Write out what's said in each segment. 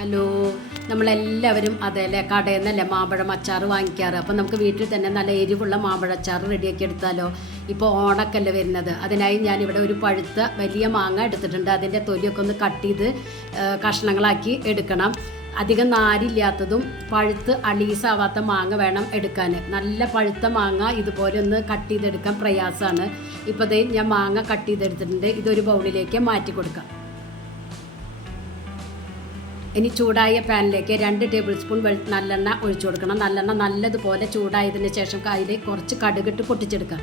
Hello, നമ്മളെല്ലാവരും അതേലെ കടയിൽ നിന്നല്ലേ മാമ്പഴം അച്ചാർ വാങ്ങിക്കാറ്. അപ്പം നമുക്ക് വീട്ടിൽ തന്നെ നല്ല എരിവുള്ള മാമ്പഴ അച്ചാർ റെഡിയാക്കി എടുത്താലോ. ഇപ്പോൾ ഓണക്കല്ലേ വരുന്നത്, അതിനായി ഞാനിവിടെ ഒരു പഴുത്ത വലിയ മാങ്ങ എടുത്തിട്ടുണ്ട്. അതിൻ്റെ തൊലിയൊക്കെ ഒന്ന് കട്ട് ചെയ്ത് കഷ്ണങ്ങളാക്കി എടുക്കണം. അധികം നാരില്ലാത്തതും പഴുത്ത് അളീസാവാത്ത മാങ്ങ വേണം എടുക്കാൻ. നല്ല പഴുത്ത മാങ്ങ ഇതുപോലെ ഒന്ന് കട്ട് ചെയ്തെടുക്കാൻ പ്രയാസമാണ്. ഇപ്പോൾ ഞാൻ മാങ്ങ കട്ട് ചെയ്തെടുത്തിട്ടുണ്ട്. ഇതൊരു ബൗളിലേക്ക് മാറ്റി കൊടുക്കാം. ഇനി ചൂടായ പാനിലേക്ക് 2 ടേബിൾ സ്പൂൺ നല്ലെണ്ണ ഒഴിച്ചു കൊടുക്കണം. നല്ലെണ്ണ നല്ലതുപോലെ ചൂടായതിന് ശേഷം അതിൽ കുറച്ച് കടുകിട്ട് പൊട്ടിച്ചെടുക്കാം.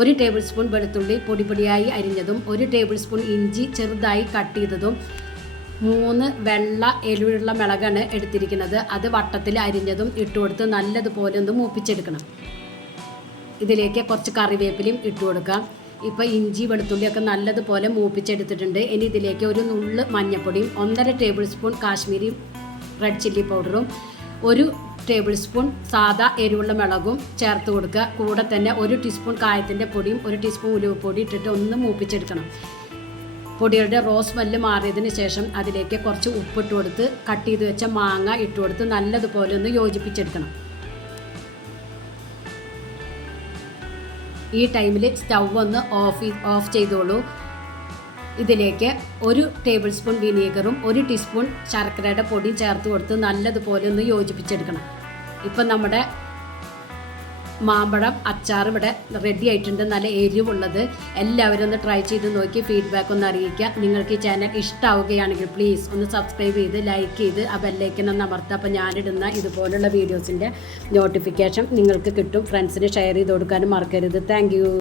1 ടേബിൾ സ്പൂൺ വെളുത്തുള്ളി പൊടിയായി അരിഞ്ഞതും, 1 ടേബിൾ സ്പൂൺ ഇഞ്ചി ചെറുതായി കട്ട് ചെയ്തതും, 3 വെള്ള എരിവുള്ള മിളകാണ് എടുത്തിരിക്കുന്നത്. അത് വട്ടത്തിൽ അരിഞ്ഞതും ഇട്ട് കൊടുത്ത് നല്ലതുപോലെ ഒന്ന് മൂപ്പിച്ചെടുക്കണം. ഇതിലേക്ക് കുറച്ച് കറിവേപ്പിലയും ഇട്ട് കൊടുക്കാം. ഇപ്പോൾ ഇഞ്ചി വെളുത്തുള്ളിയൊക്കെ നല്ലതുപോലെ മൂപ്പിച്ചെടുത്തിട്ടുണ്ട്. ഇനി ഇതിലേക്ക് ഒരു നുള്ള് മഞ്ഞൾപ്പൊടിയും 1.5 table spoon Kashmiri red chilli പൗഡറും 1 ടേബിൾ സ്പൂൺ സാദാ എരിവുള്ള മുളകും ചേർത്ത് കൊടുക്കുക. കൂടെ തന്നെ 1 ടീസ്പൂൺ കായത്തിൻ്റെ പൊടിയും 1 ടീസ്പൂൺ ഉലുവപ്പൊടി ഇട്ടിട്ട് ഒന്ന് മൂപ്പിച്ചെടുക്കണം. പൊടിയുടെ റോസ് സ്മെല്ല് മാറിയതിന് ശേഷം അതിലേക്ക് കുറച്ച് ഉപ്പിട്ട് കൊടുത്ത് കട്ട് ചെയ്ത് വെച്ച മാങ്ങ ഇട്ട് കൊടുത്ത് നല്ലതുപോലെ ഒന്ന് യോജിപ്പിച്ചെടുക്കണം. ഈ ടൈമിൽ സ്റ്റൗ ഒന്ന് ഓഫ് ചെയ്തോളൂ. ഇതിലേക്ക് 1 ടേബിൾ സ്പൂൺ വിനീഗറും 1 ടീസ്പൂൺ ശർക്കരയുടെ പൊടിയും ചേർത്ത് കൊടുത്ത് നല്ലതുപോലെ ഒന്ന് യോജിപ്പിച്ചെടുക്കണം. ഇപ്പം നമ്മുടെ മാമ്പഴം അച്ചാർ ഇവിടെ റെഡി ആയിട്ടുണ്ട്. നല്ല എരിവുള്ളത്. എല്ലാവരും ഒന്ന് ട്രൈ ചെയ്ത് നോക്കി ഫീഡ്ബാക്ക് ഒന്ന് അറിയിക്കുക. നിങ്ങൾക്ക് ഈ ചാനൽ ഇഷ്ടമാവുകയാണെങ്കിൽ പ്ലീസ് ഒന്ന് സബ്സ്ക്രൈബ് ചെയ്ത് ലൈക്ക് ചെയ്ത് ആ ബെല്ലൈക്കൻ ഒന്ന് അമർത്തുക. അപ്പോൾ ഞാനിടുന്ന ഇതുപോലുള്ള വീഡിയോസിൻ്റെ നോട്ടിഫിക്കേഷൻ നിങ്ങൾക്ക് കിട്ടും. ഫ്രണ്ട്സിന് ഷെയർ ചെയ്ത് കൊടുക്കാനും മറക്കരുത്. Thank you.